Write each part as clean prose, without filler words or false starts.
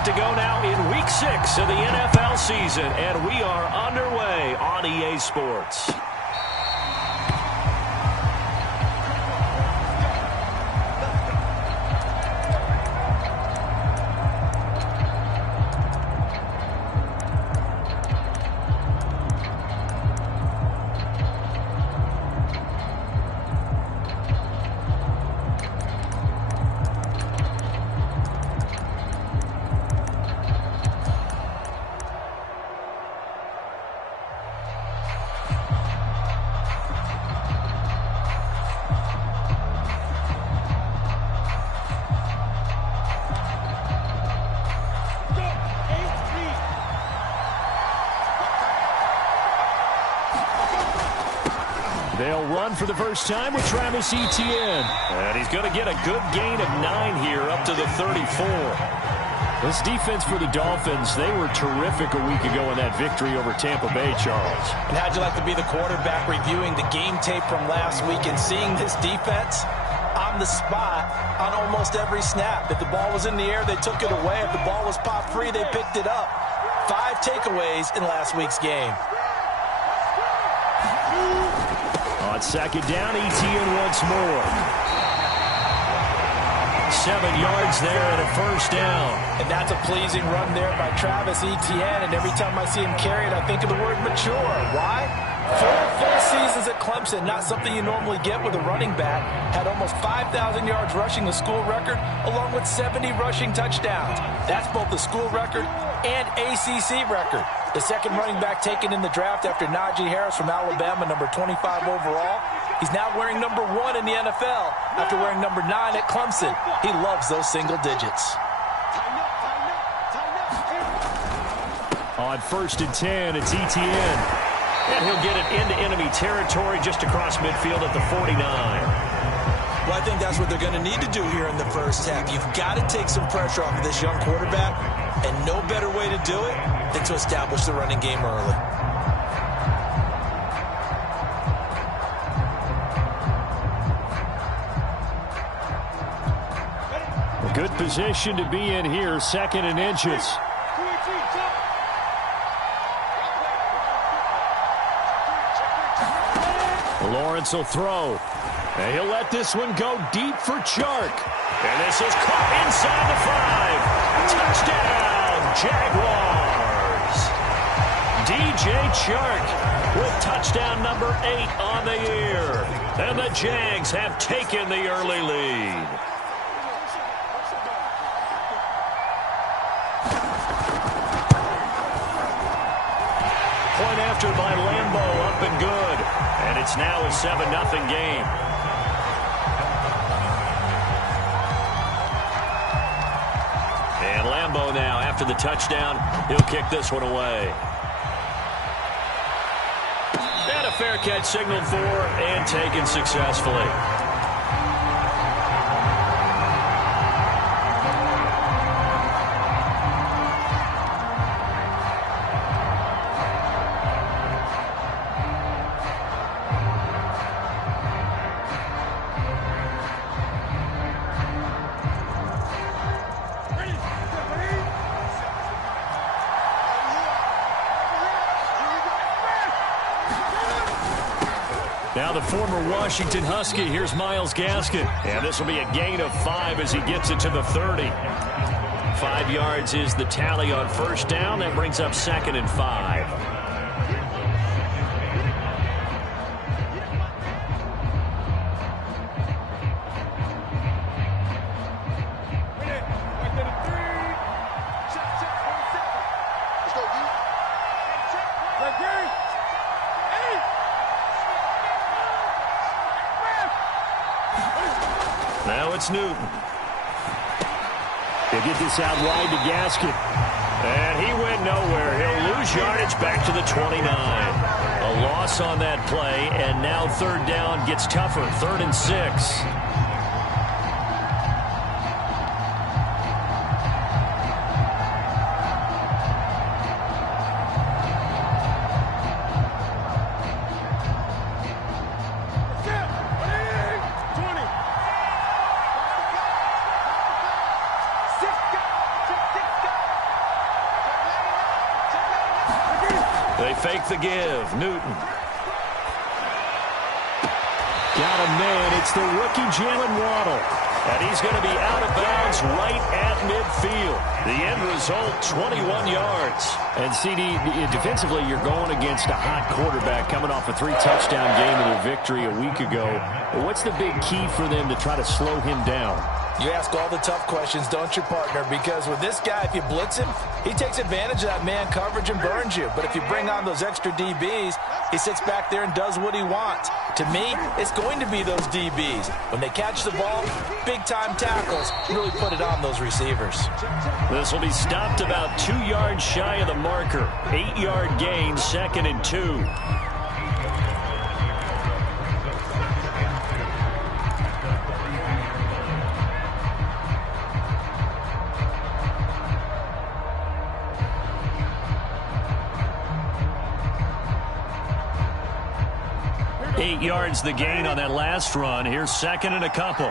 Set to go now in Week 6 of the NFL season, and we are underway on EA Sports. They'll run for the first time with Travis Etienne. And he's going to get a good gain of 9 here up to the 34. This defense for the Dolphins, they were terrific a week ago in that victory over Tampa Bay, Charles. And how'd you like to be the quarterback reviewing the game tape from last week and seeing this defense on the spot on almost every snap? If the ball was in the air, they took it away. If the ball was popped free, they picked it up. 5 takeaways in last week's game. On second down, Etienne once more. 7 yards there and a first down. And that's a pleasing run there by Travis Etienne. And every time I see him carry it, I think of the word mature. Why? 4 full seasons at Clemson, not something you normally get with a running back. Had almost 5,000 yards rushing, the school record, along with 70 rushing touchdowns. That's both the school record and ACC record. The second running back taken in the draft after Najee Harris from Alabama, number 25 overall. He's now wearing number 1 in the NFL after wearing number 9 at Clemson. He loves those single digits. On first and 10, it's Etienne. And he'll get it into enemy territory just across midfield at the 49. Well, I think that's what they're going to need to do here in the first half. You've got to take some pressure off of this young quarterback, and no better way to do it than to establish the running game early. A good position to be in here, 2nd and inches. Lawrence will throw. And he'll let this one go deep for Chark. And this is caught inside the 5. Touchdown, Jaguars. DJ Chark with touchdown number 8 on the year. And the Jags have taken the early lead. Point after by Lambeau, up and good. And it's now a 7-0 game. And Lambeau now, after the touchdown, he'll kick this one away. And a fair catch signaled for and taken successfully. Now the former Washington Husky, here's Myles Gaskin. And this will be a gain of 5 as he gets it to the 30. 5 yards is the tally on first down. That brings up 2nd and 5. Now it's Newton. He'll get this out wide to Gaskin. And he went nowhere. He'll lose yardage back to the 29. A loss on that play, and now 3rd down gets tougher. 3rd and 6. They fake the give. Newton. Got a man. It's the rookie Jaylen Waddle. And he's going to be out of bounds right at midfield. The end result, 21 yards. And CD, defensively, you're going against a hot quarterback coming off a 3-touchdown game in their victory a week ago. What's the big key for them to try to slow him down? You ask all the tough questions, don't you, partner? Because with this guy, if you blitz him, he takes advantage of that man coverage and burns you. But if you bring on those extra DBs, he sits back there and does what he wants. To me, it's going to be those DBs. When they catch the ball, big-time tackles, really put it on those receivers. This will be stopped about 2 yards shy of the marker. 8-yard gain, 2nd and 2. Eight yards the gain on that last run. Here's 2nd and a couple.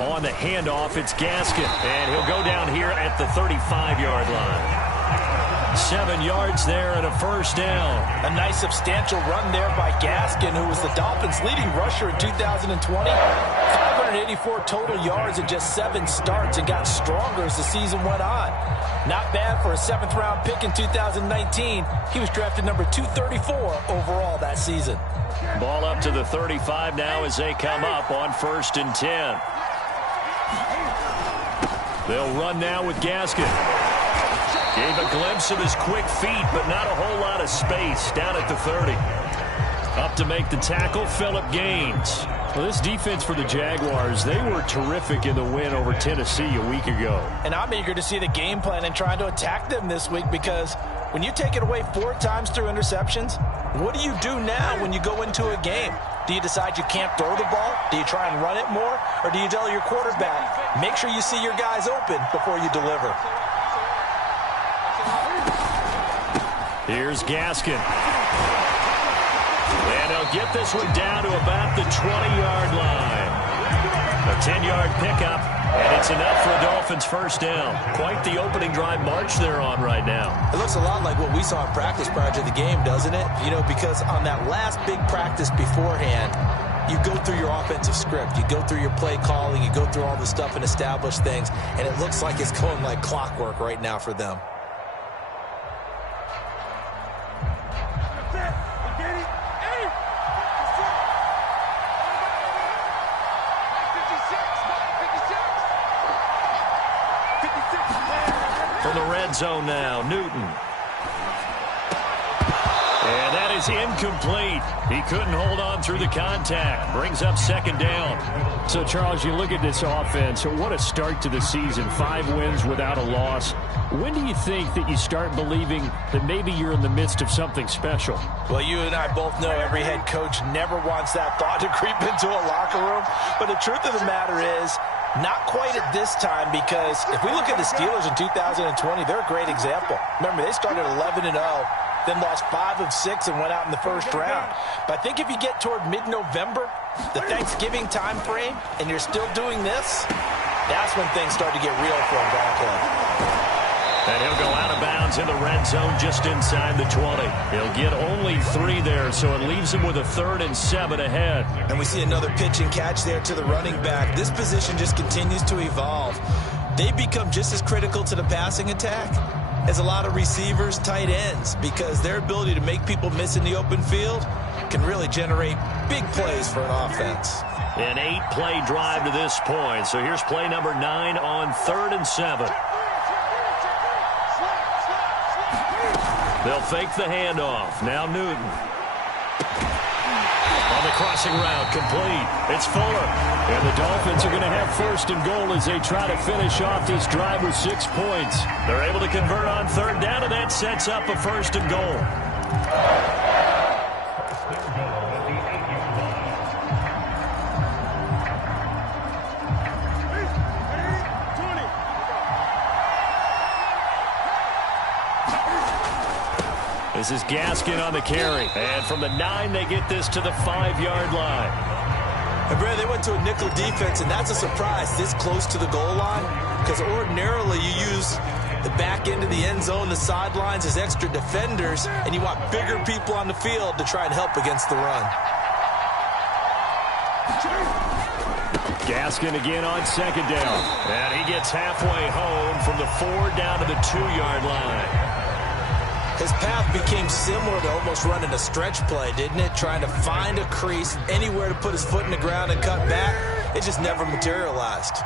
On the handoff, it's Gaskin, and he'll go down here at the 35-yard line. 7 yards there and a first down. A nice substantial run there by Gaskin, who was the Dolphins' leading rusher in 2020. 584 total yards in just 7 starts and got stronger as the season went on. Not bad for a 7th-round pick in 2019. He was drafted number 234 overall that season. Ball up to the 35 now as they come up on 1st and 10. They'll run now with Gaskin. Gave a glimpse of his quick feet, but not a whole lot of space down at the 30. Up to make the tackle, Phillip Gaines. Well, this defense for the Jaguars, they were terrific in the win over Tennessee a week ago. And I'm eager to see the game plan and trying to attack them this week, because when you take it away 4 times through interceptions, what do you do now when you go into a game? Do you decide you can't throw the ball? Do you try and run it more? Or do you tell your quarterback, make sure you see your guys open before you deliver? Here's Gaskin. And they'll get this one down to about the 20-yard line. A 10-yard pickup, and it's enough for a Dolphins first down. Quite the opening drive march they're on right now. It looks a lot like what we saw in practice prior to the game, doesn't it? You know, because on that last big practice beforehand, you go through your offensive script. You go through your play calling. You go through all the stuff and establish things, and it looks like it's going like clockwork right now for them. From the red zone now, Newton. And that is incomplete. He couldn't hold on through the contact. Brings up 2nd down. So, Charles, you look at this offense. What a start to the season. 5 wins without a loss. When do you think that you start believing that maybe you're in the midst of something special? Well, you and I both know every head coach never wants that thought to creep into a locker room. But the truth of the matter is, not quite at this time, because if we look at the Steelers in 2020, they're a great example. Remember, they started 11-0, then lost 5 of 6 and went out in the first round. But I think if you get toward mid-November, the Thanksgiving time frame, and you're still doing this, that's when things start to get real for a ball club. And he'll go out of bounds in the red zone just inside the 20. He'll get only 3 there, so it leaves him with a 3rd and 7 ahead. And we see another pitch and catch there to the running back. This position just continues to evolve. They become just as critical to the passing attack as a lot of receivers, tight ends, because their ability to make people miss in the open field can really generate big plays for an offense. An 8-play drive to this point. So here's play number 9 on 3rd and 7. They'll fake the handoff. Now Newton. On the crossing route, complete. It's Fuller. And the Dolphins are going to have 1st and goal as they try to finish off this drive with 6 points. They're able to convert on 3rd down, and that sets up a 1st and goal. This is Gaskin on the carry. And from the 9, they get this to the 5-yard line. And Brad, they went to a nickel defense, and that's a surprise this close to the goal line, because ordinarily you use the back end of the end zone, the sidelines as extra defenders, and you want bigger people on the field to try and help against the run. Gaskin again on 2nd down. And he gets halfway home from the 4 down to the 2-yard line. His path became similar to almost running a stretch play, didn't it? Trying to find a crease, anywhere to put his foot in the ground and cut back. It just never materialized.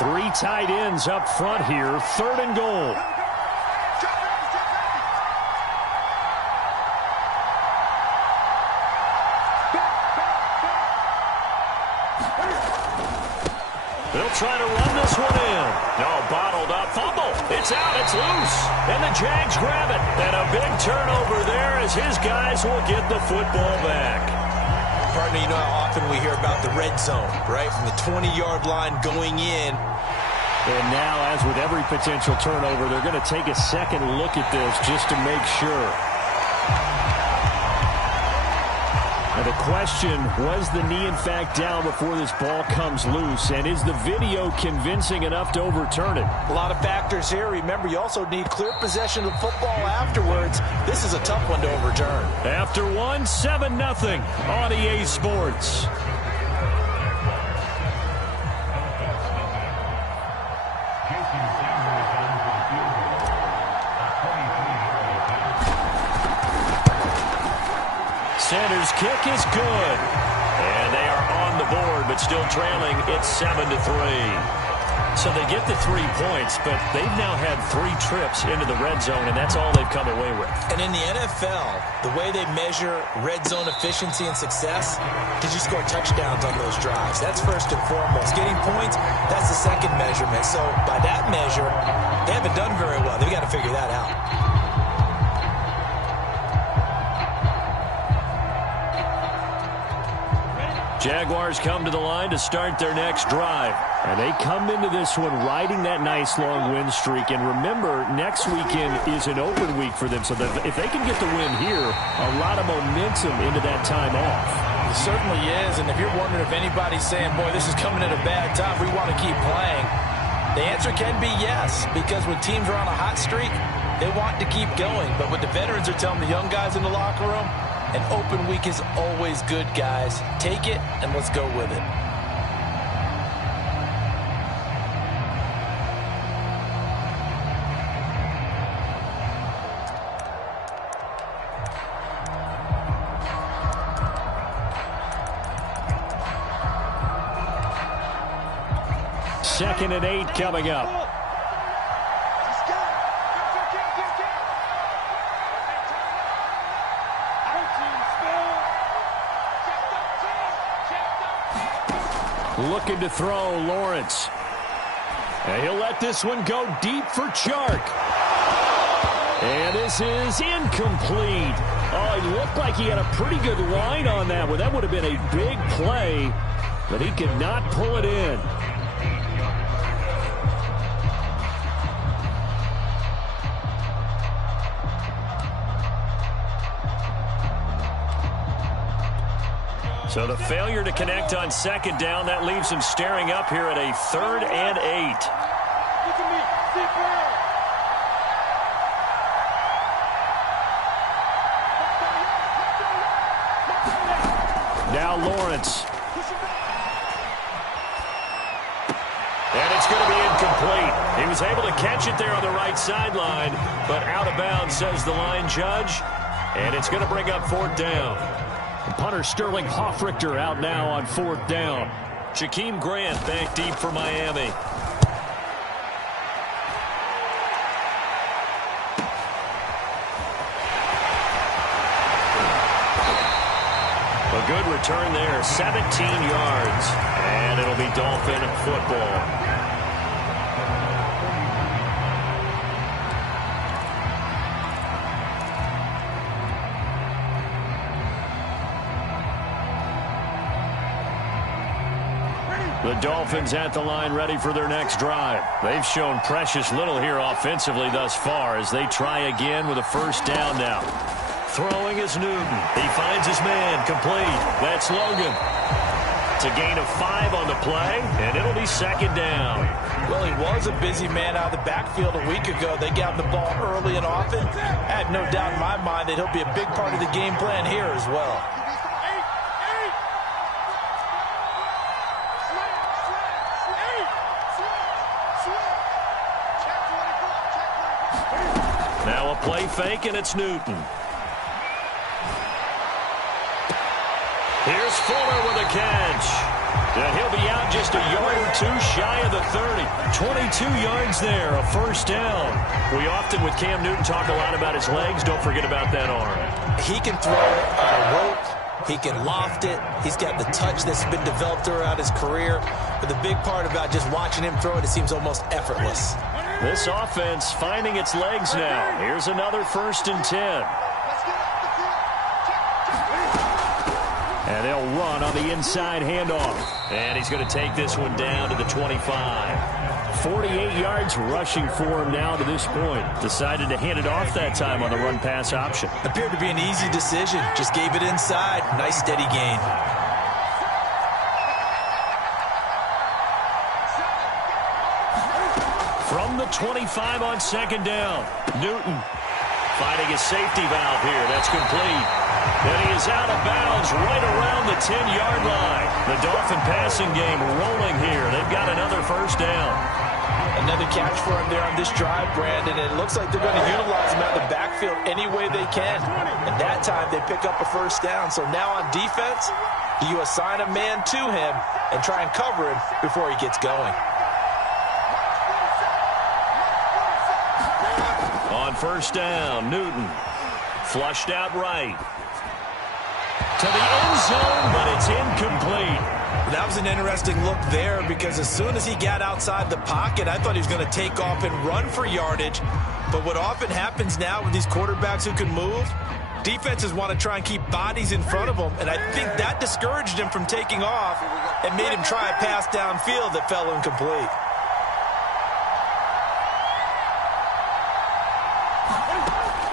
3 tight ends up front here, 3rd and goal. They'll try to run this one in. No, bottled up. Fumble. It's out. It's loose. And the Jags grab it. And a big turnover there as his guys will get the football back. Partner, you know how often we hear about the red zone, right? From the 20-yard line going in. And now, as with every potential turnover, they're going to take a second look at this just to make sure. And the question, was the knee in fact down before this ball comes loose? And is the video convincing enough to overturn it? A lot of factors here. Remember, you also need clear possession of football afterwards. This is a tough one to overturn. After 1, 7-0 on EA Sports. Center's kick is good. And they are on the board, but still trailing. It's 7-3. So they get the 3 points, but they've now had 3 trips into the red zone, and that's all they've come away with. And in the NFL, the way they measure red zone efficiency and success, did you score touchdowns on those drives? That's first and foremost. Getting points, that's the second measurement. So by that measure, they haven't done very well. They've got to figure that out. Jaguars come to the line to start their next drive. And they come into this one riding that nice long win streak. And remember, next weekend is an open week for them. So that if they can get the win here, a lot of momentum into that time off. It certainly is. And if you're wondering if anybody's saying, boy, this is coming at a bad time, we want to keep playing, the answer can be yes. Because when teams are on a hot streak, they want to keep going. But what the veterans are telling the young guys in the locker room, an open week is always good, guys. Take it, and let's go with it. Second and 8 coming up. Looking to throw, Lawrence. And he'll let this one go deep for Chark. And this is incomplete. Oh, it looked like he had a pretty good line on that one. That would have been a big play, but he could not pull it in. So the failure to connect on 2nd down, that leaves him staring up here at a 3rd and 8. Now Lawrence. And it's going to be incomplete. He was able to catch it there on the right sideline, but out of bounds, says the line judge. And it's going to bring up 4th down. Punter Sterling Hoffrichter out now on 4th down. Jakeem Grant back deep for Miami. A good return there, 17 yards. And it'll be Dolphin football. The Dolphins at the line ready for their next drive. They've shown precious little here offensively thus far as they try again with a 1st down now. Throwing is Newton. He finds his man, complete. That's Logan. It's a gain of 5 on the play, and it'll be second down. Well, he was a busy man out of the backfield a week ago. They got him the ball early and often. I have no doubt in my mind that he'll be a big part of the game plan here as well. Now a play fake, and it's Newton. Here's Fuller with a catch. And he'll be out just a yard or two shy of the 30. 22 yards there, a first down. We often, with Cam Newton, talk a lot about his legs. Don't forget about that arm. He can throw a rope. He can loft it. He's got the touch that's been developed throughout his career. But the big part about just watching him throw it seems almost effortless. This offense finding its legs now. Here's another 1st and 10. And they'll run on the inside handoff. And he's going to take this one down to the 25. 48 yards rushing for him now to this point. Decided to hand it off that time on the run-pass option. Appeared to be an easy decision. Just gave it inside. Nice steady gain. From the 25 on second down. Newton finding his safety valve here. That's complete. And he is out of bounds right around the 10-yard line. The Dolphin passing game rolling here. They've got another first down. Another catch for him there on this drive, Brandon. And it looks like they're going to utilize him out of the backfield any way they can. And that time they pick up a first down. So now on defense, you assign a man to him and try and cover him before he gets going. On first down, Newton flushed out right. To the end zone, but it's incomplete. That was an interesting look there because as soon as he got outside the pocket, I thought he was going to take off and run for yardage. But what often happens now with these quarterbacks who can move, defenses want to try and keep bodies in front of them, and I think that discouraged him from taking off and made him try a pass downfield that fell incomplete.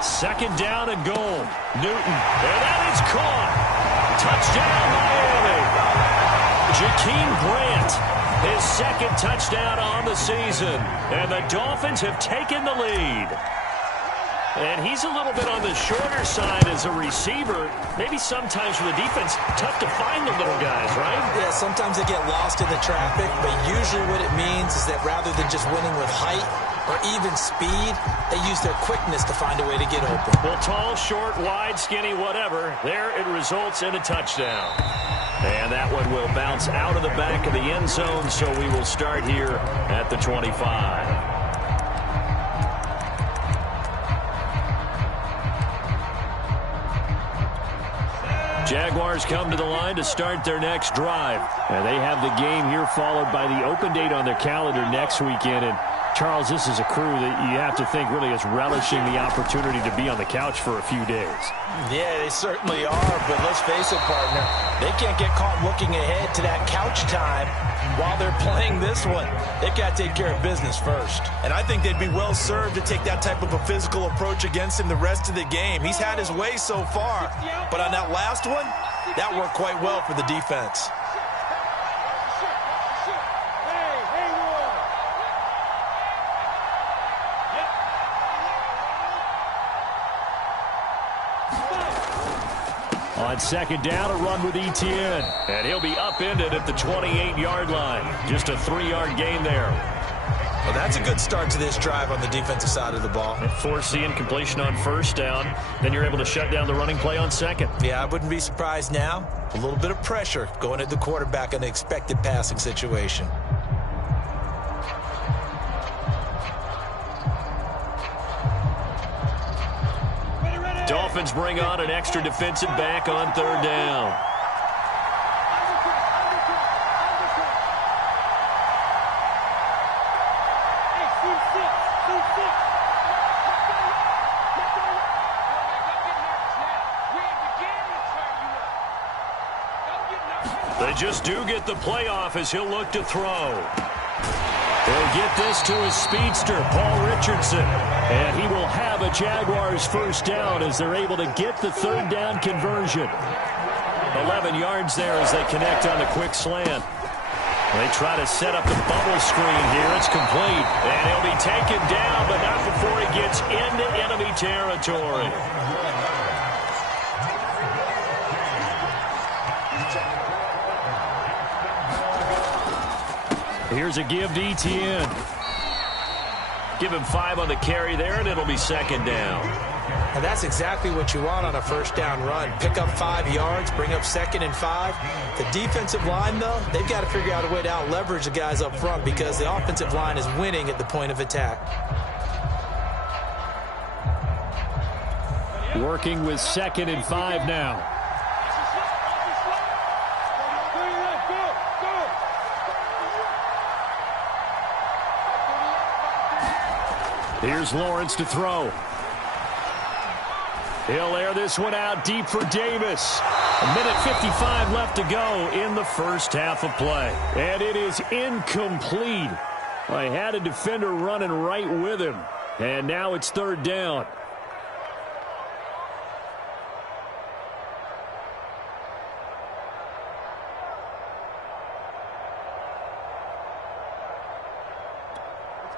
Second down and goal. Newton, and that is caught. Touchdown, Miami. Jakeem Grant, his second touchdown on the season. And the Dolphins have taken the lead. And he's a little bit on the shorter side as a receiver. Maybe sometimes for the defense, tough to find the little guys, right? Yeah, sometimes they get lost in the traffic, but usually what it means is that rather than just winning with height or even speed, they use their quickness to find a way to get open. Well, tall, short, wide, skinny, whatever, there it results in a touchdown. And that one will bounce out of the back of the end zone, so we will start here at the 25. Jaguars come to the line to start their next drive. And they have the game here followed by the open date on their calendar next weekend. And Charles, this is a crew that you have to think really is relishing the opportunity to be on the couch for a few days. Yeah, they certainly are, but let's face it, partner. They can't get caught looking ahead to that couch time while they're playing this one. They've got to take care of business first. And I think they'd be well served to take that type of a physical approach against him the rest of the game. He's had his way so far, but on that last one, that worked quite well for the defense. On second down, a run with Etienne. And he'll be upended at the 28-yard line. Just a 3-yard gain there. Well, that's a good start to this drive on the defensive side of the ball. Force the incompletion on first down. Then you're able to shut down the running play on second. Yeah, I wouldn't be surprised now. A little bit of pressure going at the quarterback in an expected passing situation. Dolphins bring on an extra defensive back on third down. They just do get the playoff as he'll look to throw. He'll get this to his speedster, Paul Richardson. And he will have a Jaguars first down as they're able to get the third down conversion. 11 yards there as they connect on the quick slant. They try to set up the bubble screen here. It's complete. And he'll be taken down, but not before he gets into enemy territory. Here's a give to Etienne. Give him 5 on the carry there, and it'll be second down. And that's exactly what you want on a first down run. Pick up 5 yards, bring up 2nd and 5. The defensive line, though, they've got to figure out a way to out-leverage the guys up front because the offensive line is winning at the point of attack. Working with 2nd and 5 now. Here's Lawrence to throw. He'll air this one out deep for Davis. 1:55 left to go in the first half of play. And it is incomplete. I had a defender running right with him. And now it's third down.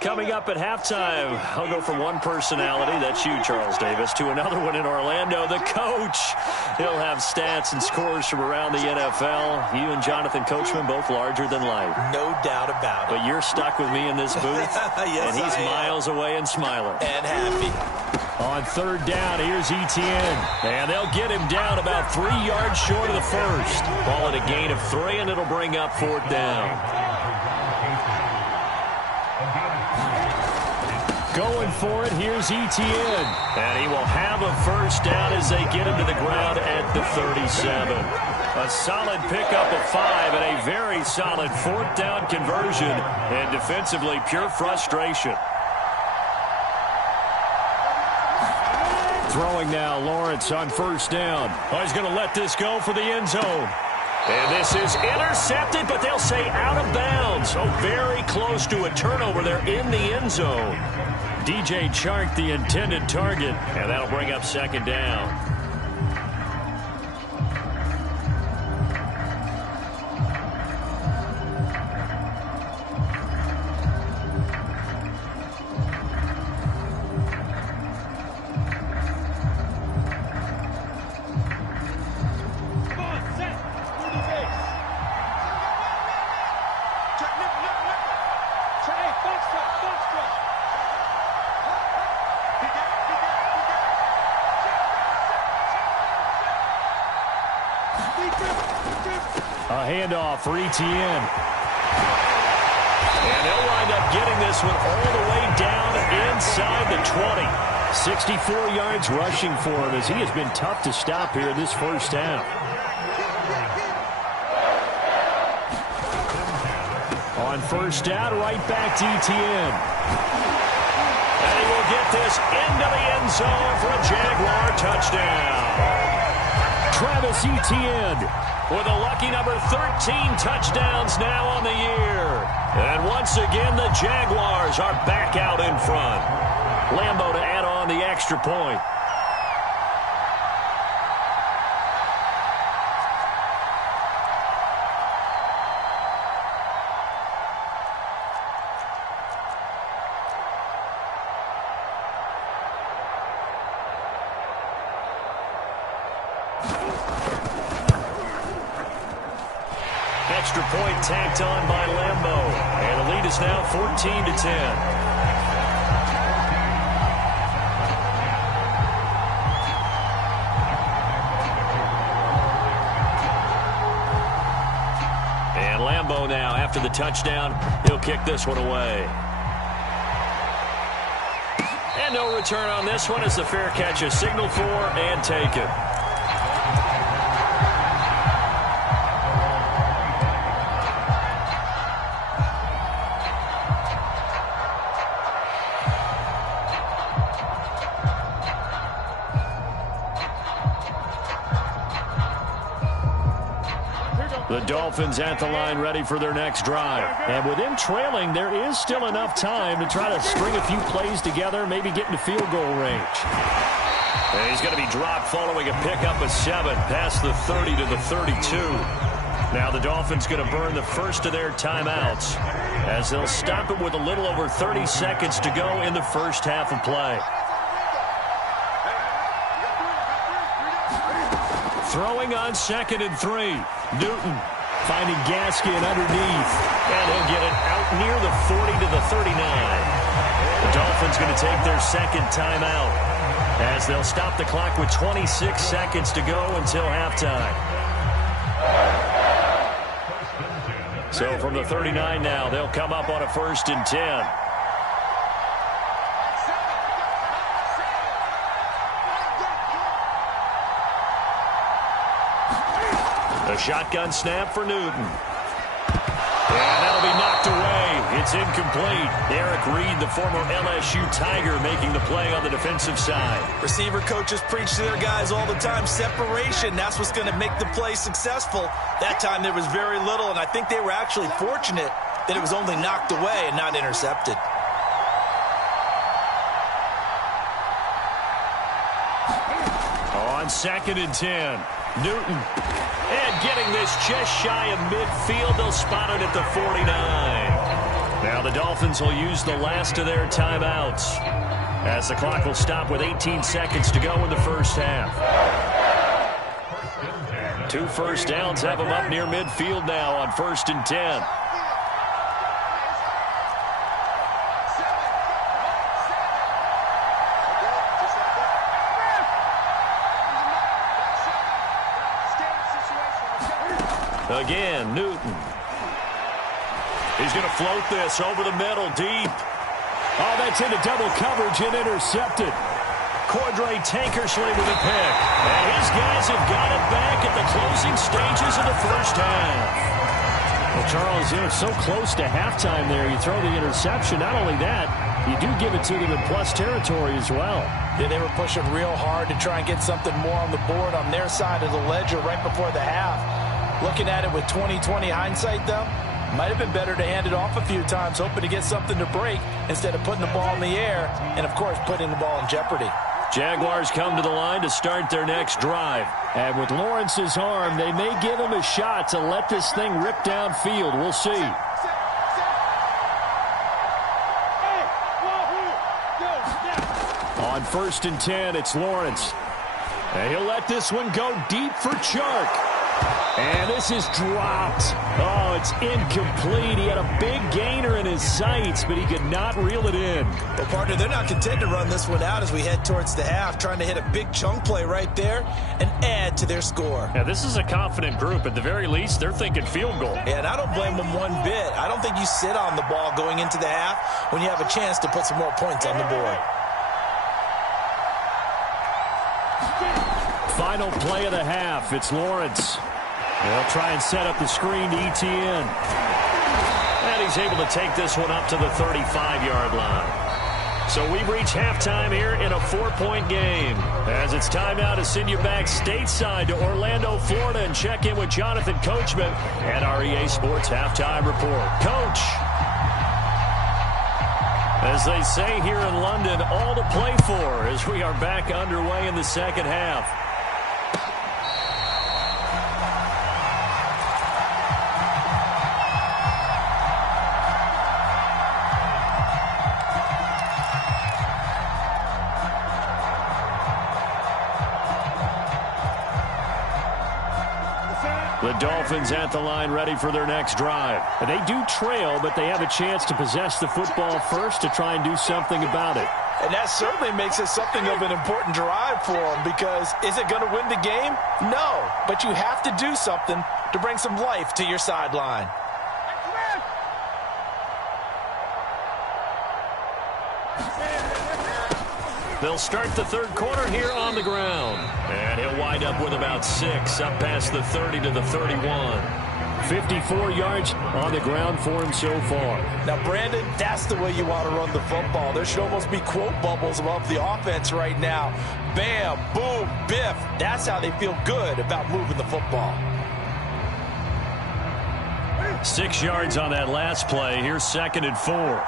Coming up at halftime, I'll go from one personality, that's you, Charles Davis, to another one in Orlando, the coach. He'll have stats and scores from around the NFL. You and Jonathan Coachman, both larger than life. No doubt about it. But you're stuck with me in this booth, yes, and he's miles away and smiling. And happy. On third down, here's Etienne. And they'll get him down about 3 yards short of the first. Call it a gain of 3, and it'll bring up fourth down. Going for it, here's Etienne. And he will have a first down as they get him to the ground at the 37. A solid pickup of 5 and a very solid fourth down conversion. And defensively, pure frustration. Throwing now, Lawrence on first down. Oh, he's going to let this go for the end zone. And this is intercepted, but they'll say out of bounds. Oh, very close to a turnover there in the end zone. DJ Chark, the intended target, and that'll bring up second down. Handoff for Etienne. And they'll wind up getting this one all the way down inside the 20. 64 yards rushing for him as he has been tough to stop here in this first half. On first down, right back to Etienne. And he will get this into the end zone for a Jaguar touchdown. Travis Etienne with a lucky number 13 touchdowns now on the year. And once again, the Jaguars are back out in front. Lambeau to add on the extra point. Extra point tacked on by Lambeau. And the lead is now 14-10. And Lambeau now, after the touchdown, he'll kick this one away. And no return on this one as the fair catch is signaled for and taken. Here we go. The Dolphins at the line ready for their next drive. And with him trailing, there is still enough time to try to string a few plays together, maybe get into field goal range. And he's going to be dropped following a pickup of 7 past the 30 to the 32. Now the Dolphins going to burn the first of their timeouts as they'll stop it with a little over 30 seconds to go in the first half of play. Throwing on 2nd and 3. Newton finding Gaskin underneath. And he'll get it out near the 40 to the 39. The Dolphins going to take their second timeout as they'll stop the clock with 26 seconds to go until halftime. So from the 39 now, they'll come up on a 1st and 10. A shotgun snap for Newton. And that'll be knocked away. It's incomplete. Eric Reed, the former LSU Tiger, making the play on the defensive side. Receiver coaches preach to their guys all the time. Separation, that's what's going to make the play successful. That time there was very little, and I think they were actually fortunate that it was only knocked away and not intercepted. On 2nd and 10, Newton. And getting this just shy of midfield, they'll spot it at the 49. Now the Dolphins will use the last of their timeouts as the clock will stop with 18 seconds to go in the first half. 2 first downs have them up near midfield now on 1st and 10. Again, Newton. He's going to float this over the middle, deep. Oh, that's into double coverage and intercepted. Cordray Tankersley with a pick. And his guys have got it back at the closing stages of the first half. Well, Charles, they're so close to halftime there. You throw the interception. Not only that, you do give it to them in plus territory as well. Yeah, they were pushing real hard to try and get something more on the board on their side of the ledger right before the half. Looking at it with 20/20 hindsight, though, might have been better to hand it off a few times, hoping to get something to break instead of putting the ball in the air and, of course, putting the ball in jeopardy. Jaguars come to the line to start their next drive. And with Lawrence's arm, they may give him a shot to let this thing rip downfield. We'll see. On 1st and 10, it's Lawrence. And he'll let this one go deep for Chark. And this is dropped. Oh, it's incomplete. He had a big gainer in his sights, but he could not reel it in. Well, partner, they're not content to run this one out as we head towards the half, trying to hit a big chunk play right there and add to their score. Yeah, this is a confident group. At the very least, they're thinking field goal. Yeah, and I don't blame them one bit. I don't think you sit on the ball going into the half when you have a chance to put some more points on the board. Final play of the half. It's Lawrence. They'll try and set up the screen to ETN. And he's able to take this one up to the 35-yard line. So we reach halftime here in a 4-point game. As it's time now to send you back stateside to Orlando, Florida, and check in with Jonathan Coachman at our EA Sports Halftime Report. Coach, as they say here in London, all to play for as we are back underway in the second half. The Dolphins at the line ready for their next drive. They do trail, but they have a chance to possess the football first to try and do something about it. And that certainly makes it something of an important drive for them, because is it going to win the game? No, but you have to do something to bring some life to your sideline. They'll start the third quarter here on the ground. And he'll wind up with about 6 up past the 30 to the 31. 54 yards on the ground for him so far. Now, Brandon, that's the way you want to run the football. There should almost be quote bubbles above the offense right now. Bam, boom, biff. That's how they feel good about moving the football. 6 yards on that last play. Here's 2nd and 4.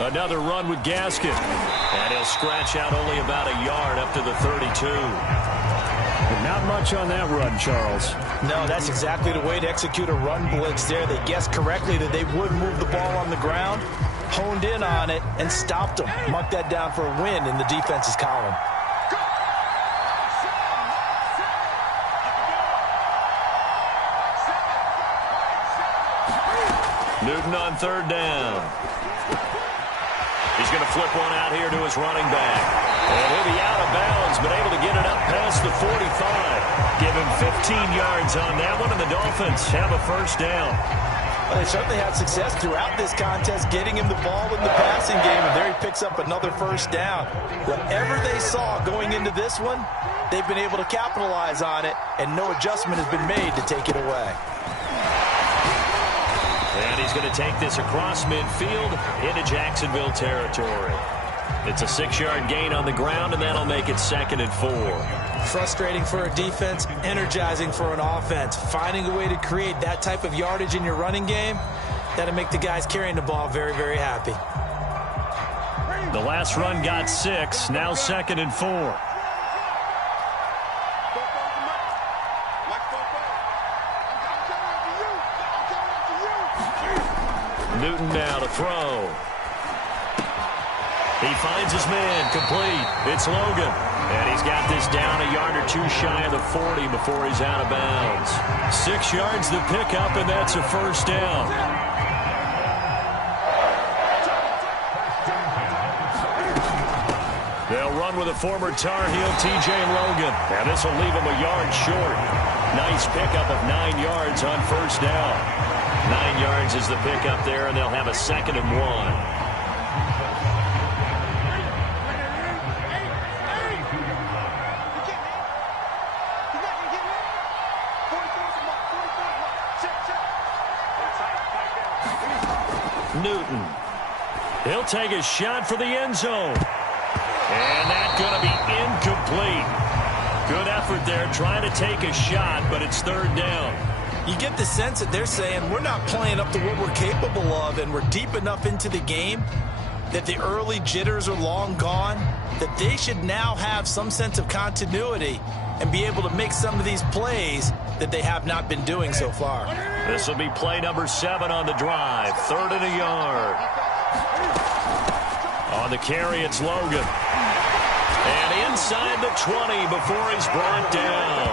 Another run with Gaskin. And he'll scratch out only about a yard up to the 32. And not much on that run, Charles. No, that's exactly the way to execute a run blitz there. They guessed correctly that they would move the ball on the ground, honed in on it, and stopped them. Mark that down for a win in the defense's column. Newton on 3rd down. He's going to flip one out here to his running back. And he'll be out of bounds, but able to get it up past the 45. Give him 15 yards on that one, and the Dolphins have a 1st down. Well, they certainly had success throughout this contest, getting him the ball in the passing game, and there he picks up another 1st down. Whatever they saw going into this one, they've been able to capitalize on it, and no adjustment has been made to take it away. And he's going to take this across midfield into Jacksonville territory. It's a 6-yard gain on the ground, and that'll make it 2nd and 4. Frustrating for a defense, energizing for an offense. Finding a way to create that type of yardage in your running game, that'll make the guys carrying the ball very, very happy. The last run got 6, now 2nd and 4. Newton now to throw. He finds his man, complete. It's Logan. And he's got this down a yard or two shy of the 40 before he's out of bounds. 6 yards the pickup, and that's a 1st down. They'll run with a former Tar Heel, T.J. Logan. And this will leave him a yard short. Nice pickup of 9 yards on 1st down. 9 yards is the pickup there, and they'll have a 2nd and 1. Newton. He'll take a shot for the end zone. And that's going to be incomplete. Good effort there trying to take a shot, but it's 3rd down. You get the sense that they're saying we're not playing up to what we're capable of, and we're deep enough into the game that the early jitters are long gone, that they should now have some sense of continuity and be able to make some of these plays that they have not been doing so far. This will be play number 7 on the drive. 3rd and a yard. On the carry, it's Logan. And inside the 20 before he's brought down.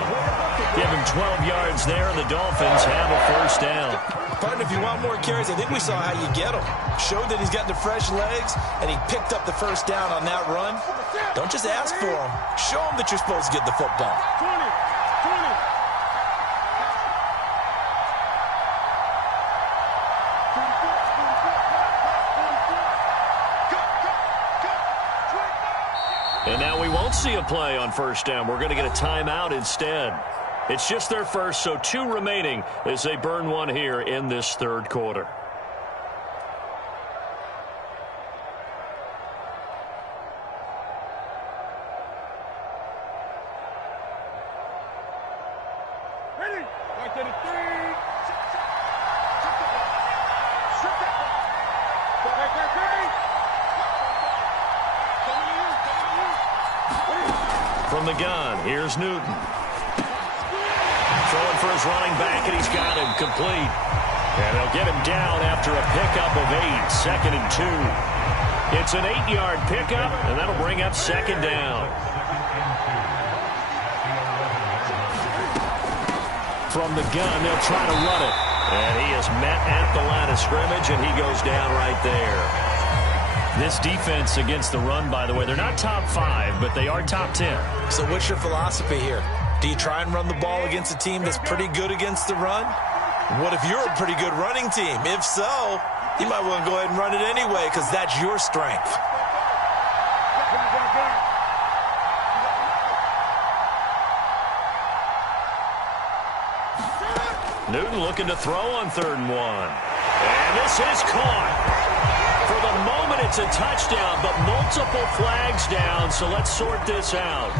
Give him 12 yards there, and the Dolphins have a 1st down. Partner, if you want more carries, I think we saw how you get them. Showed that he's got the fresh legs, and he picked up the 1st down on that run. Don't just ask for him. Show him that you're supposed to get the football. 20. And now we won't see a play on 1st down. We're going to get a timeout instead. It's just their first, so 2 remaining as they burn one here in this 3rd quarter. Ready? Right to the 3. From the gun, here's Newton. Throwing for his running back, and he's got him complete. And they'll get him down after a pickup of 8, 2nd and 2. It's an 8-yard pickup, and that'll bring up 2nd down. From the gun, they'll try to run it. And he is met at the line of scrimmage, and he goes down right there. This defense against the run, by the way, they're not top 5, but they are top 10. So what's your philosophy here? Do you try and run the ball against a team that's pretty good against the run? What if you're a pretty good running team? If so, you might want to go ahead and run it anyway because that's your strength. Newton looking to throw on 3rd and 1. And this is caught. For the moment, it's a touchdown, but multiple flags down, so let's sort this out.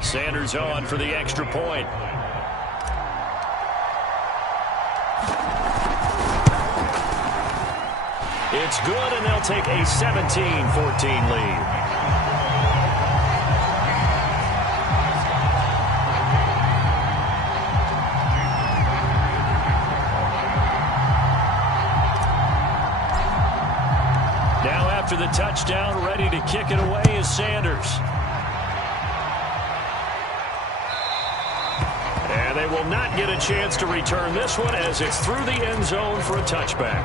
Sanders on for the extra point. It's good, and they'll take a 17-14 lead. Now after the touchdown, ready to kick it away is Sanders. And they will not get a chance to return this one as it's through the end zone for a touchback.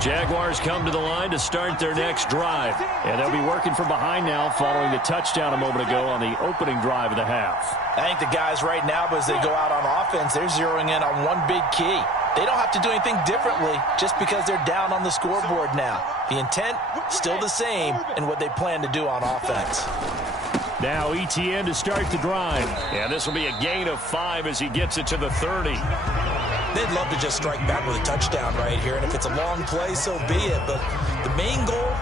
Jaguars come to the line to start their next drive. And they'll be working from behind now following the touchdown a moment ago on the opening drive of the half. I think the guys right now, as they go out on offense, they're zeroing in on one big key. They don't have to do anything differently just because they're down on the scoreboard now. The intent, still the same in what they plan to do on offense. Now ETN to start the drive. And this will be a gain of 5 as he gets it to the 30. They'd love to just strike back with a touchdown right here, and if it's a long play, so be it. But the main goal,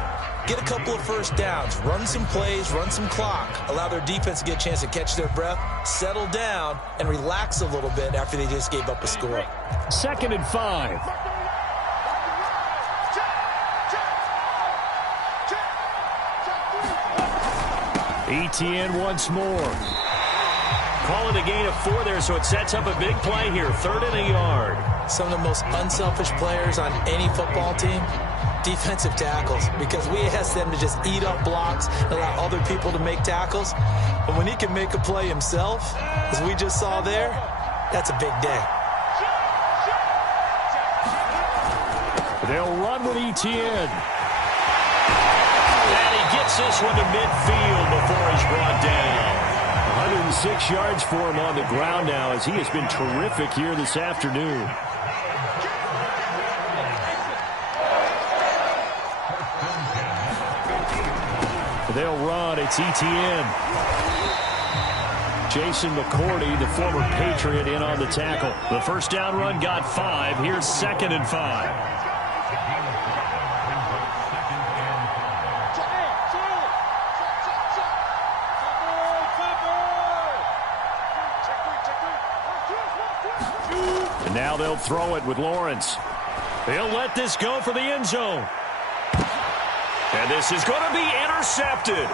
get a couple of first downs, run some plays, run some clock, allow their defense to get a chance to catch their breath, settle down, and relax a little bit after they just gave up a score. 2nd and 5. ETN once more. Call it a gain of 4 there, so it sets up a big play here. 3rd and a yard. Some of the most unselfish players on any football team, defensive tackles, because we ask them to just eat up blocks and allow other people to make tackles. But when he can make a play himself, as we just saw there, that's a big day. They'll run with ETN. And he gets this one to midfield before he's brought down. 106 yards for him on the ground now as he has been terrific here this afternoon. They'll run. It's ETN. Jason McCourty, the former Patriot, in on the tackle. The first down run got 5. Here's 2nd and 5. And now they'll throw it with Lawrence. They'll let this go for the end zone. And this is going to be intercepted.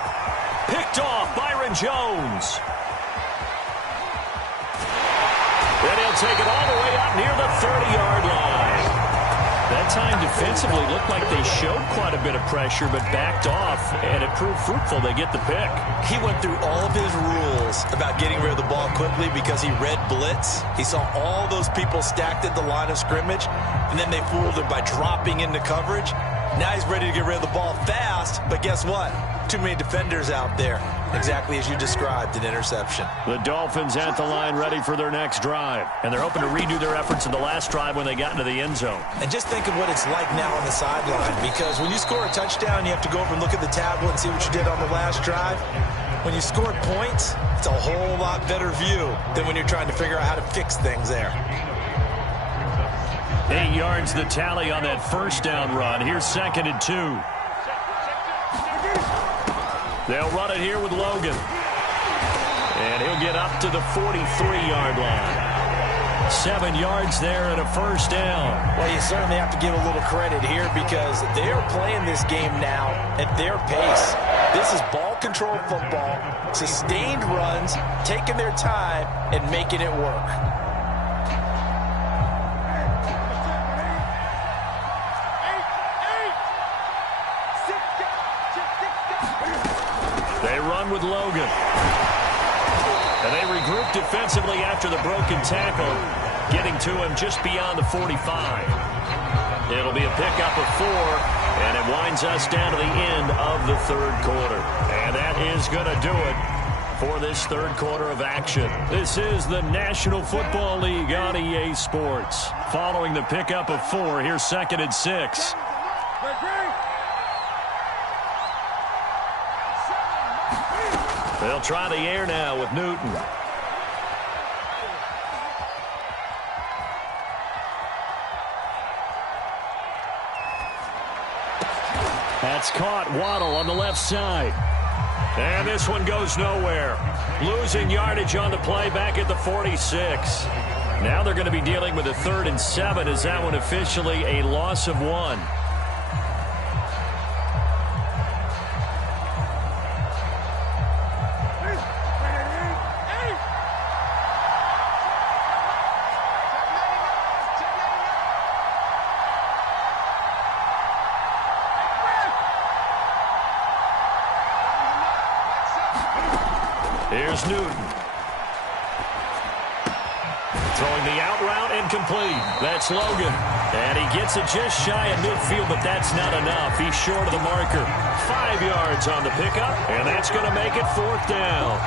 Picked off Byron Jones. Then he'll take it all the way up near the 30-yard line. That time defensively looked like they showed quite a bit of pressure but backed off, and it proved fruitful. They get the pick. He went through all of his rules about getting rid of the ball quickly because he read blitz. He saw all those people stacked at the line of scrimmage, and then they fooled him by dropping into coverage. Now he's ready to get rid of the ball fast, but guess what? Too many defenders out there. Exactly as you described, an interception. The Dolphins at the line ready for their next drive. And they're hoping to redo their efforts in the last drive when they got into the end zone. And just think of what it's like now on the sideline, because when you score a touchdown, you have to go over and look at the tablet and see what you did on the last drive. When you score points, it's a whole lot better view than when you're trying to figure out how to fix things there. 8 yards the tally on that first down run. Here's 2nd and 2. They'll run it here with Logan. And he'll get up to the 43-yard line. 7 yards there and a first down. Well, you certainly have to give a little credit here because they're playing this game now at their pace. This is ball control football, sustained runs, taking their time, and making it work. With Logan. And they regroup defensively after the broken tackle, getting to him just beyond the 45. It'll be a pickup of 4, and it winds us down to the end of the third quarter. And that is going to do it for this third quarter of action. This is the National Football League on EA Sports. Following the pickup of 4, here's 2nd and 6. They'll try the air now with Newton. That's caught. Waddle on the left side. And this one goes nowhere. Losing yardage on the play back at the 46. Now they're going to be dealing with a 3rd and 7 as that one officially a loss of 1. Here's Newton. Throwing the out route incomplete. That's Logan. And he gets it just shy of midfield, but that's not enough. He's short of the marker. 5 yards on the pickup, and that's going to make it 4th down.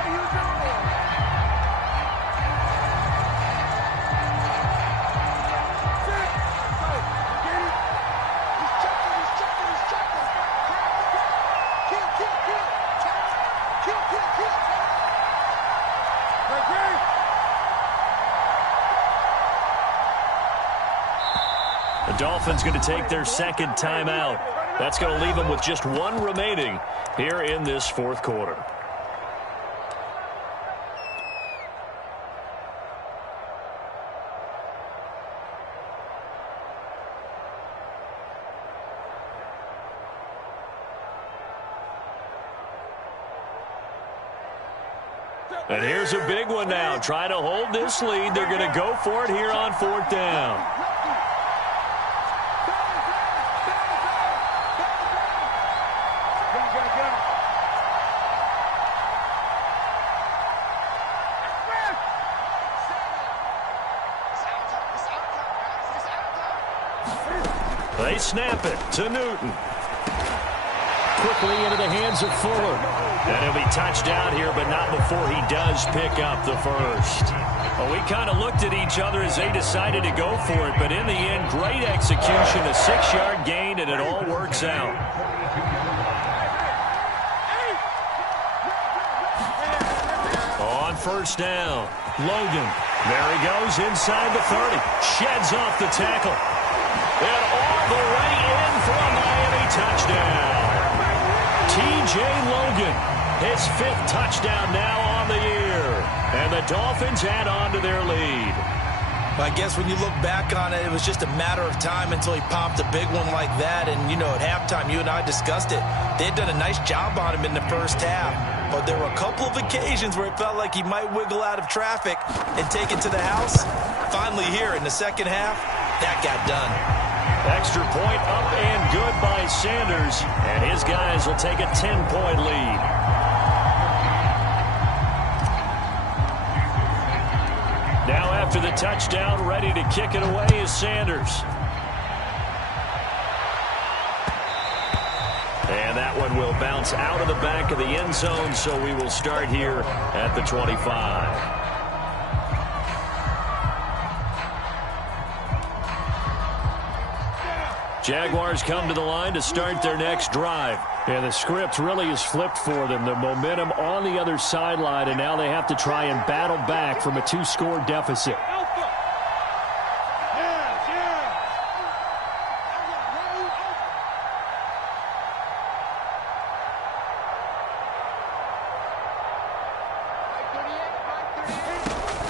The Dolphins going to take their 2nd timeout. That's going to leave them with just 1 remaining here in this 4th quarter. And here's a big one now. Trying to hold this lead. They're going to go for it here on 4th down. They snap it to Newton. Quickly into the hands of Fuller. And he'll be touchdown here, but not before he does pick up the first. Well, we kind of looked at each other as they decided to go for it, but in the end, great execution, a 6-yard gain, and it all works out. On 1st down, Logan. There he goes inside the 30. Sheds off the tackle. And all the way in for a Miami touchdown. T.J. Logan, his 5th touchdown now on the year. And the Dolphins add on to their lead. I guess when you look back on it, it was just a matter of time until he popped a big one like that. And, you know, at halftime, you and I discussed it. They had done a nice job on him in the first half. But there were a couple of occasions where it felt like he might wiggle out of traffic and take it to the house. Finally here in the second half, that got done. Extra point up and good by Sanders. And his guys will take a 10-point lead. Now after the touchdown, ready to kick it away is Sanders. And that one will bounce out of the back of the end zone, so we will start here at the 25. Jaguars come to the line to start their next drive. And the script really is flipped for them. The momentum on the other sideline, and now they have to try and battle back from a 2-score deficit.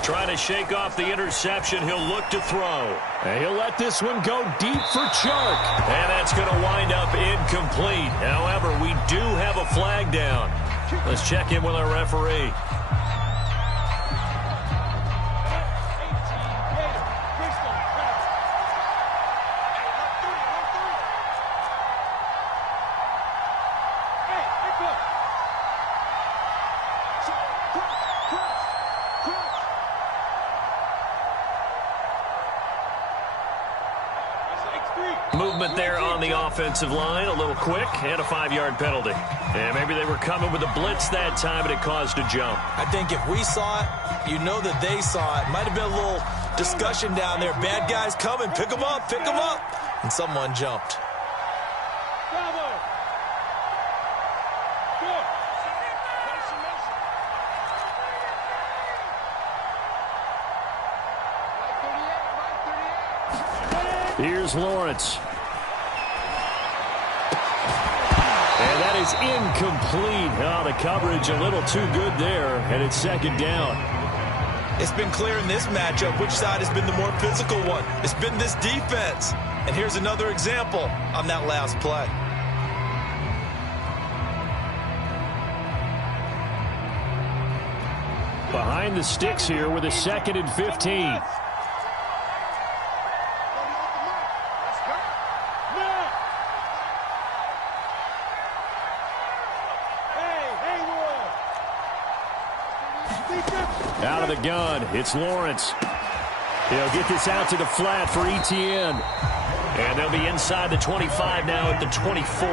Trying to shake off the interception. He'll look to throw. And he'll let this one go deep for Chark. And that's going to wind up incomplete. However, we do have a flag down. Let's check in with our referee. Movement there on the offensive line, a little quick, and a 5-yard penalty. And maybe they were coming with a blitz that time, and it caused a jump. I think if we saw it, you know that they saw it. Might have been a little discussion down there. Bad guys coming, pick them up, and someone jumped. Here's Lawrence. And that is incomplete. Oh, the coverage a little too good there, and it's second down. It's been clear in this matchup which side has been the more physical one. It's been this defense. And here's another example on that last play. Behind the sticks here with a 2nd and 15. Out of the gun, it's Lawrence. He'll get this out to the flat for Etienne. And they'll be inside the 25 now at the 24.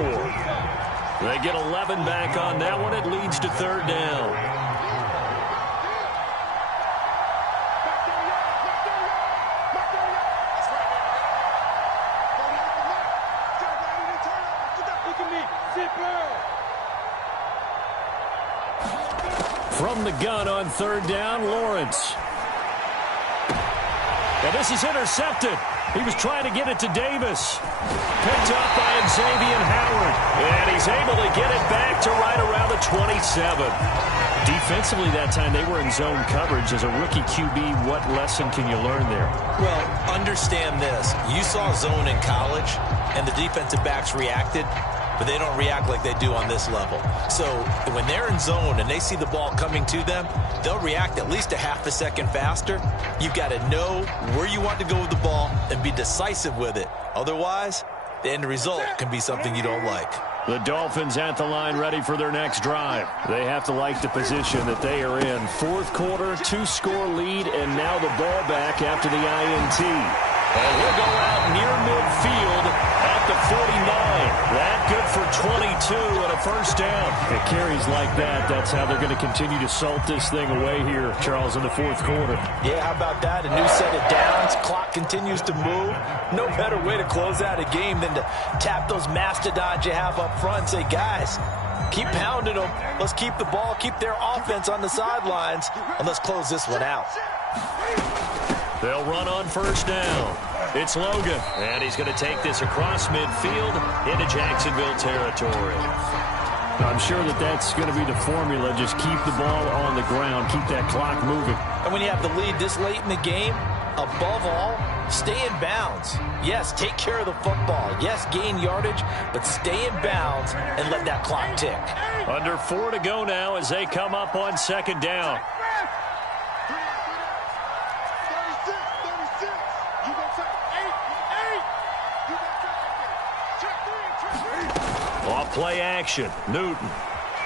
They get 11 back on that one. It leads to 3rd down. From the gun on 3rd down, Lawrence. And this is intercepted. He was trying to get it to Davis. Picked up by Xavier Howard. And he's able to get it back to right around the 27. Defensively that time, they were in zone coverage. As a rookie QB, what lesson can you learn there? Well, understand this. You saw zone in college, and the defensive backs reacted, but they don't react like they do on this level. So when they're in zone and they see the ball coming to them, they'll react at least a half a second faster. You've got to know where you want to go with the ball and be decisive with it. Otherwise, the end result can be something you don't like. The Dolphins at the line ready for their next drive. They have to like the position that they are in. 4th quarter, 2-score lead, and now the ball back after the INT. And we'll go out near midfield at the 49. That good for 22 and a 1st down. It carries like that. That's how they're going to continue to salt this thing away here, Charles, in the 4th quarter. Yeah, how about that? A new set of downs. Clock continues to move. No better way to close out a game than to tap those mastodons you have up front and say, guys, keep pounding them. Let's keep the ball, keep their offense on the sidelines, and let's close this one out. They'll run on 1st down. It's Logan, and he's going to take this across midfield into Jacksonville territory. I'm sure that that's going to be the formula. Just keep the ball on the ground, keep that clock moving. And when you have the lead this late in the game, above all, stay in bounds. Yes, take care of the football. Yes, gain yardage, but stay in bounds and let that clock tick. Under 4 to go now as they come up on 2nd down. Off play action, Newton.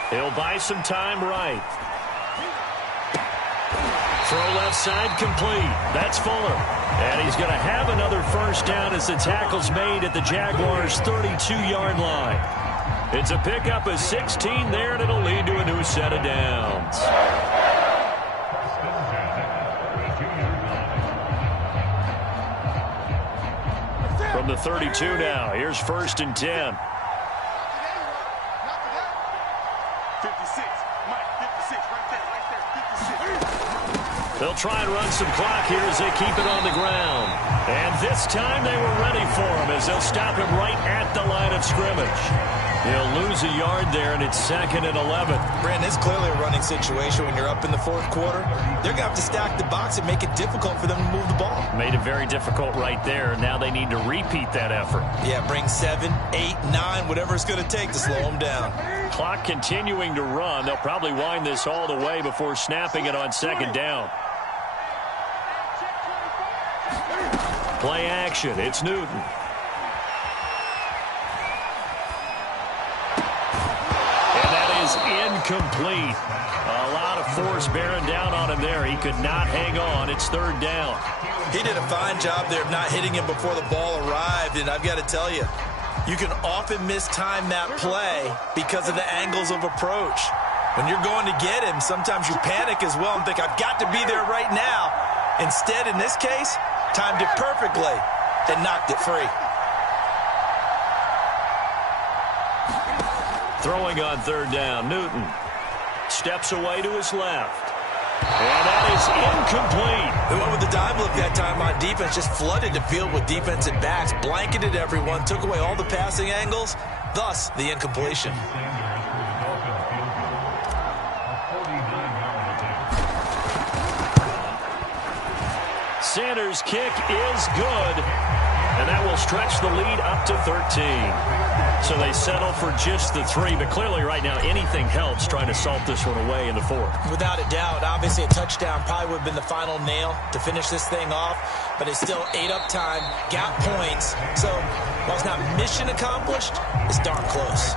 He'll buy some time right. Throw left side complete. That's Fuller. And he's going to have another 1st down as the tackle's made at the Jaguars' 32-yard line. It's a pickup of 16 there, and it'll lead to a new set of downs. From the 32 now, here's 1st and 10. They'll try and run some clock here as they keep it on the ground. And this time they were ready for him as they'll stop him right at the line of scrimmage. He'll lose a yard there, and it's 2nd and 11. Brandon, it's clearly a running situation when you're up in the 4th quarter. They're going to have to stack the box and make it difficult for them to move the ball. Made it very difficult right there. Now they need to repeat that effort. Yeah, bring 7, 8, 9, whatever it's going to take to slow them down. Clock continuing to run. They'll probably wind this all the way before snapping it on 2nd down. Play action. It's Newton. And that is is incomplete. A lot of force bearing down on him there. He could not hang on. It's third down. He did a fine job there of not hitting him before the ball arrived, and I've got to tell you, you can often mistime that play because of the angles of approach. When you're going to get him, sometimes you panic as well and think, I've got to be there right now. Instead, in this case, timed it perfectly and knocked it free. Throwing on third down, Newton steps away to his left. And that is incomplete. They went with the dive look that time on defense, just flooded the field with defensive backs, blanketed everyone, took away all the passing angles, thus the incompletion. Sanders' kick is good, and that will stretch the lead up to 13. So they settle for just the 3, but clearly right now anything helps trying to salt this one away in the 4th. Without a doubt, obviously a touchdown probably would have been the final nail to finish this thing off, but it's still 8-up time, got points. So while it's not mission accomplished, it's darn close.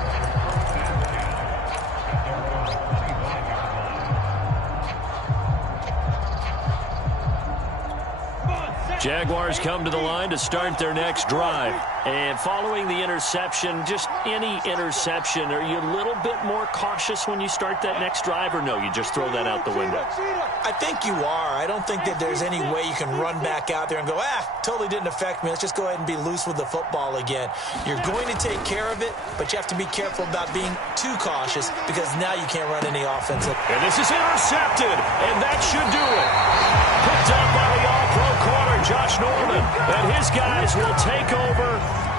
Jaguars come to the line to start their next drive. And following the interception, just any interception, are you a little bit more cautious when you start that next drive, or no, you just throw that out the window? I think you are. I don't think that there's any way you can run back out there and go, totally didn't affect me. Let's just go ahead and be loose with the football again. You're going to take care of it, but you have to be careful about being too cautious because now you can't run any offensive. And this is intercepted, and that should do it. Picked up by the all-pro corner, Josh Norman, and his guys will take over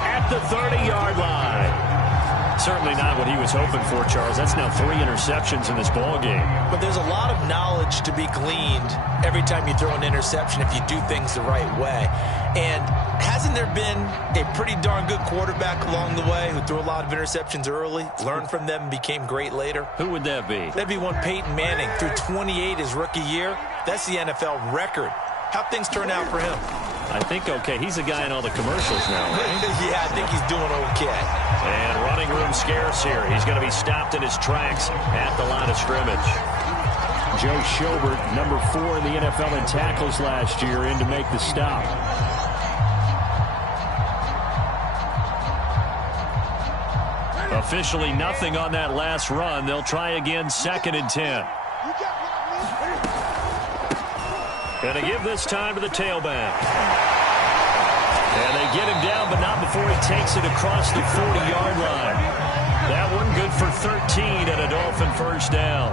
at the 30-yard line. Certainly not what he was hoping for, Charles. That's now 3 interceptions in this ball game. But there's a lot of knowledge to be gleaned every time you throw an interception if you do things the right way. And hasn't there been a pretty darn good quarterback along the way who threw a lot of interceptions early, learned from them, and became great later? Who would that be? That'd be one Peyton Manning. Threw 28 his rookie year. That's the NFL record. How'd things turn out for him? I think okay. He's a guy in all the commercials now, right? Yeah, I think he's doing okay. And running room scarce here. He's going to be stopped in his tracks at the line of scrimmage. Joe Schobert, number 4 in the NFL in tackles last year, in to make the stop. Officially nothing on that last run. They'll try again, 2nd and 10. Going to give this time to the tailback. And they get him down, but not before he takes it across the 40-yard line. That one good for 13 and a Dolphin first down.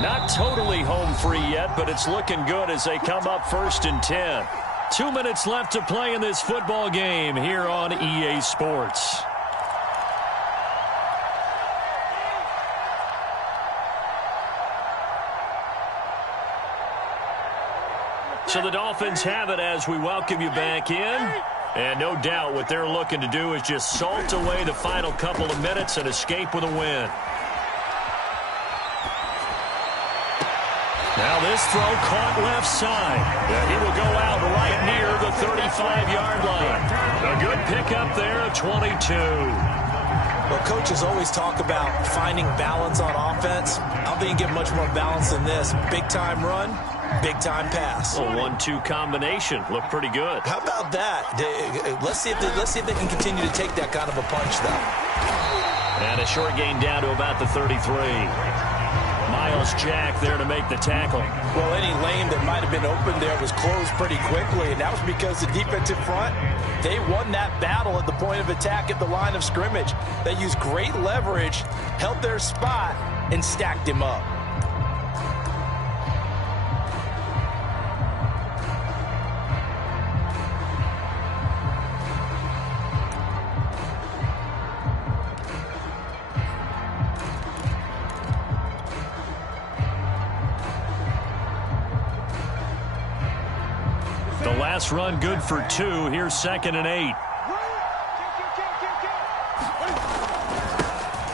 Not totally home free yet, but it's looking good as they come up 1st and 10. 2 minutes left to play in this football game here on EA Sports. So the Dolphins have it as we welcome you back in. And no doubt what they're looking to do is just salt away the final couple of minutes and escape with a win. Now this throw caught left side. And he will go out right near the 35-yard line. A good pickup there at 22. Well, coaches always talk about finding balance on offense. I don't think you get much more balance than this. Big-time run, big-time pass. A 1-2 combination. Looked pretty good. How about that? Let's see if they can continue to take that kind of a punch, though. And a short gain down to about the 33. Miles Jack there to make the tackle. Well, any lane that might have been open there was closed pretty quickly, and that was because the defensive front, they won that battle at the point of attack at the line of scrimmage. They used great leverage, held their spot, and stacked him up. Last run good for 2. Here's 2nd and 8.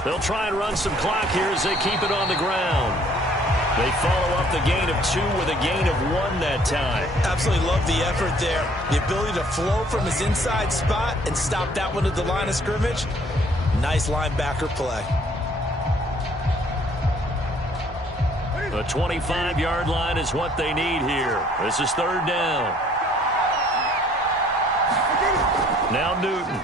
They'll try and run some clock here as they keep it on the ground. They follow up the gain of 2 with a gain of 1 that time. Absolutely love the effort there. The ability to flow from his inside spot and stop that one at the line of scrimmage. Nice linebacker play. The 25-yard line is what they need here. This is 3rd down. Now Newton.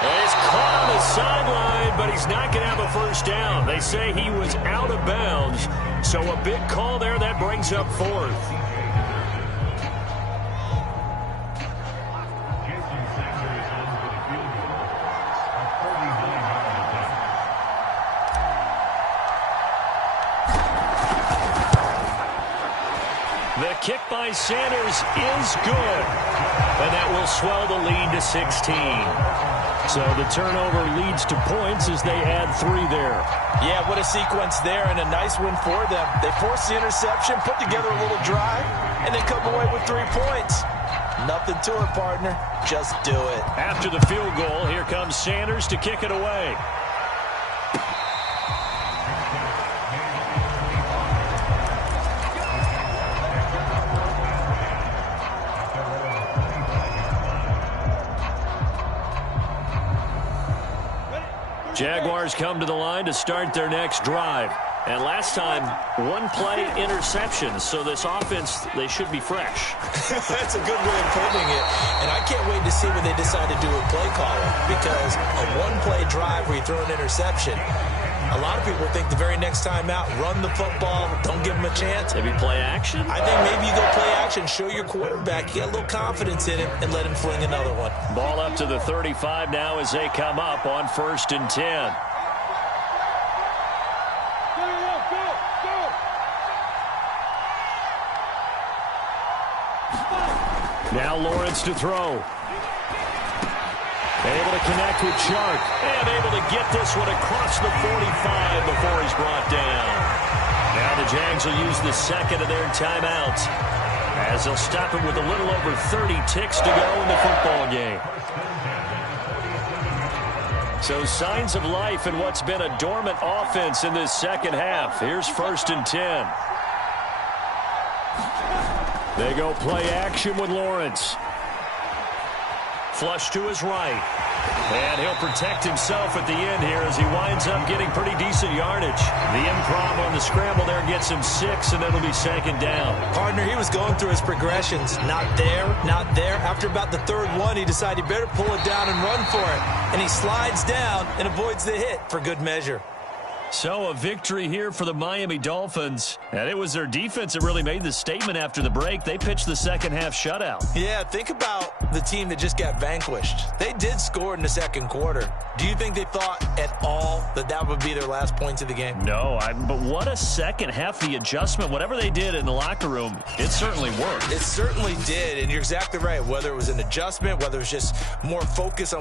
He's caught on the sideline, but he's not going to have a first down. They say he was out of bounds, so a big call there that brings up 4th. The kick by Sanders is good, and that will swell the lead to 16. So the turnover leads to points as they add 3 there. Yeah, what a sequence there, and a nice win for them. They forced the interception, put together a little drive, and then come away with 3 points. Nothing to it, partner. Just do it. After the field goal, here comes Sanders to kick it away. Jaguars come to the line to start their next drive. And last time, 1 play interception. So this offense, they should be fresh. That's a good way of putting it. And I can't wait to see what they decide to do with play calling. Because a 1-play drive where you throw an interception, a lot of people think the very next time out, run the football, don't give them a chance. Maybe play action? I think maybe you go play action, show your quarterback, get a little confidence in him, and let him fling another one. Ball up to the 35 now as they come up on 1st and 10. Now Lawrence to throw. Able to connect with Chark. And able to get this one across the 45 before he's brought down. Now the Jags will use the second of their timeouts, as they'll stop him with a little over 30 ticks to go in the football game. So signs of life in what's been a dormant offense in this second half. Here's 1st and 10. They go play action with Lawrence. Flush to his right. And he'll protect himself at the end here as he winds up getting pretty decent yardage. The improv on the scramble there gets him 6, and it'll be 2nd down. Partner, he was going through his progressions. Not there, not there. After about the 3rd one, he decided he better pull it down and run for it. And he slides down and avoids the hit for good measure. So a victory here for the Miami Dolphins. And it was their defense that really made the statement after the break. They pitched the second half shutout. Yeah, think about the team that just got vanquished. They did score in the 2nd quarter. Do you think they thought at all that that would be their last points of the game? No, but what a second half. The adjustment, whatever they did in the locker room, it certainly worked. It certainly did, and you're exactly right. Whether it was an adjustment, whether it was just more focus on